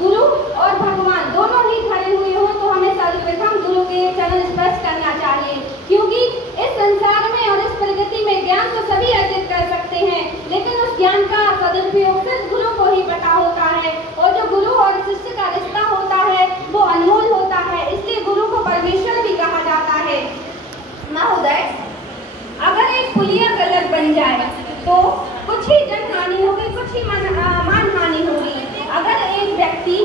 गुरु और भगवान दोनों ही खड़े हुए हों तो हमें सर्वप्रथम गुरु के चरण स्पर्श करना चाहिए, क्योंकि इस संसार में और इस प्रगति में ज्ञान तो सभी अर्जित कर सकते हैं, लेकिन उस ज्ञान का सदुपयोग सिर्फ गुरु को ही पता होता है। और जो गुरु और शिष्य का रिश्ता होता है वो अनमोल होता है, इसलिए गुरु को परमेश्वर भी कहा जाता है। महोदय, अगर एक पुलिया गलत बन जाए तो कुछ ही जन हानि होगी, कुछ ही मान हानि होगी। अगर एक व्यक्ति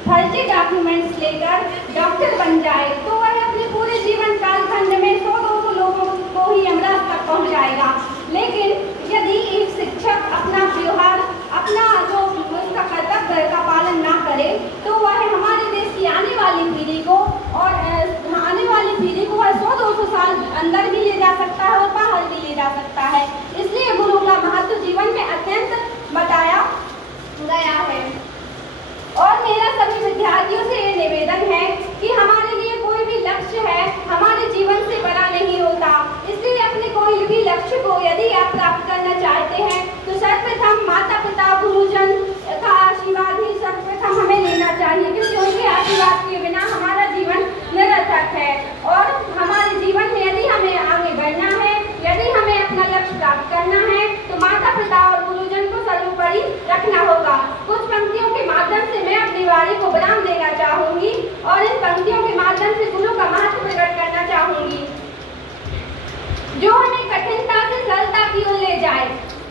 फर्जी डॉक्यूमेंट्स लेकर डॉक्टर बन जाए तो वह अपने पूरे जीवन कालखंड में 100-200 लोगों को ही अमृत तक पहुंचाएगा। लेकिन यदि एक शिक्षक अपना व्यवहार, अपना जो उसका कर्तव्य का पालन ना करे तो वह हमारे देश की आने वाली पीढ़ी को वह 100-200 साल अंदर भी ले जा सकता है और बाहर भी ले जा सकता है। इसलिए गुरु का महत्व जीवन में अत्यंत बताया गया है। और मेरा सभी विद्यार्थियों से ये निवेदन है कि हमारे लिए कोई भी लक्ष्य है हमारे जीवन से बड़ा नहीं होता, इसलिए अपने कोई भी लक्ष्य को यदि आप प्राप्त करना चाहते हैं तो सर्वप्रथम माता पिता गुरुजन का आशीर्वाद ही सर्वप्रथम हमें लेना चाहिए, क्योंकि उनके आशीर्वाद के बिना हमारा जीवन निरर्थक है। और हमारे जीवन में यदि हमें आगे बढ़ना है, यदि हमें अपना लक्ष्य प्राप्त करना है तो माता पिता और गुरुजन को सर्वोपरि रखना होगा। कुछ पंक्तियों के माध्यम से मैं अपनी वाणी को विराम देना चाहूंगी और इन पंक्तियों के माध्यम से गुरु का महत्व प्रकट करना चाहूंगी। जो हमें कठिनता से सरलता की ओर ले जाए,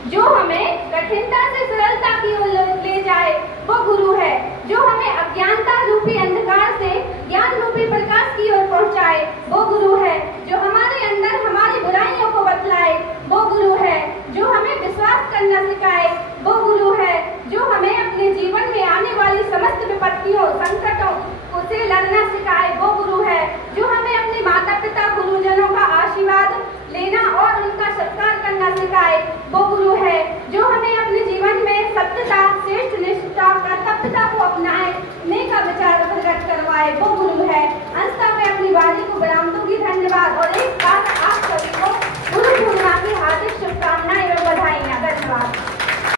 जो हमें कठिनता से सरलता की ओर ले जाए वो गुरु है। जो हमें अज्ञानता रूपी अंधकार से ज्ञान रूपी प्रकाश की ओर पहुंचाए वो गुरु है। जो हमारे अंदर हमारी बुराइयों को बतलाए वो गुरु है। जो हमें विश्वास करना सिखाए वो गुरु है। जो हमें अपने जीवन में आने वाली समस्त विपत्तियों संकटों से लड़ना सिखाए वो गुरु है। जो हमें अपने माता पिता गुरुजनों का आशीर्वाद लेना और उनका सत्कार करना